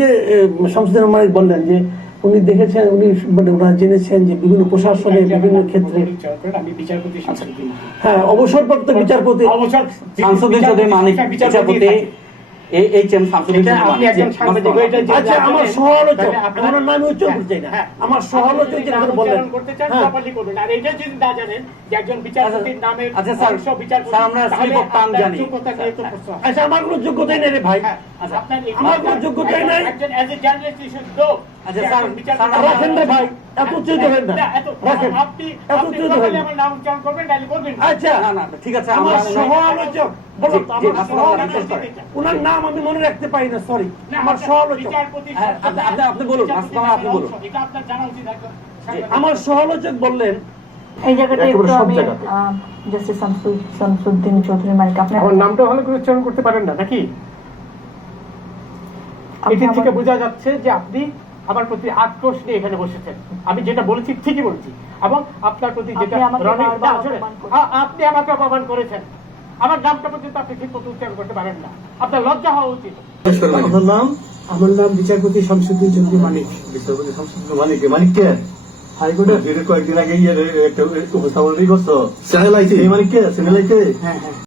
যে শামসুদ্দিন মালিক বললেন যে উনি দেখেছেন, উনি মানে ওনারা জেনেছেন যে বিভিন্ন প্রশাসনে বিভিন্ন ক্ষেত্রে আমি বিচারপতি হ্যাঁ অবসরপ্রাপ্ত বিচারপতি শামসুদ্দিন চৌধুরী মানিক বিচারপতি আচ্ছা আমার সহালোচক আমার নাম উচ্চারণ করতে চাই না, আমার সহালোচক যে কথা বললেন করতে চান প্রপারলি করবেন। আর এটা যদি না জানেন যে একজন বিচারপতির নামের আচ্ছা স্যার বিচারপতি আমরা স্লিপ অফ টাং জানি। আচ্ছা আমার কোনো যোগ্যতাই নেই রে ভাই, আচ্ছা আপনার আমার কোনো যোগ্যতাই নাই। একজন as a journalist you should know. আচ্ছা স্যার রাখেন রে ভাই, এত উচ্চিত হবেন না, রাখেন আপনি এত উচ্চিত হবেন না। আমার নাম উচ্চারণ করবেন নাকি করবেন না? আচ্ছা না না ঠিক আছে আমার আমরা সহালোচক বলো তো, জি, আমার জি, সহালোচক আপনার ওনার নাম আমি মনে রাখতে পারি না, সরি আমার সহালোচক। আপনি বলুন আপনি বলুন। এটা আপনার জানা উচিত একদম। আমার সহালোচক বললেন এই জায়গাটা একটু আমি জাস্টিস শামসুদ্দিন চৌধুরী মালিক আপনার আমার নামটা ভালো করে উচ্চারণ করতে পারেন না নাকি? এটি থেকে বোঝা যাচ্ছে যে আপনি আমার প্রতি আক্রোশ নিয়ে এখানে বসেছেন। আমি যেটা বলেছি ঠিকই বলছি, এবং আপনার প্রতি যেটা আপনি আমাকে অপমান করেছেন, আমার নামটা পর্যন্ত আপনি ঠিক মতো উচ্চারণ করতে পারেন না, আপনার লজ্জা হওয়া উচিত। আমার নাম বিচারপতি শামসুদ্দিন চৌধুরী মানিক। বিচারপতি শামসুদ্দিন মানিক, মানিক কে? হাইকোর্টের কয়েকদিন আগে উপস্থাপন করছো চ্যানেল আইছে, এই মানিক কে? চ্যানেল আইছে। হ্যাঁ হ্যাঁ।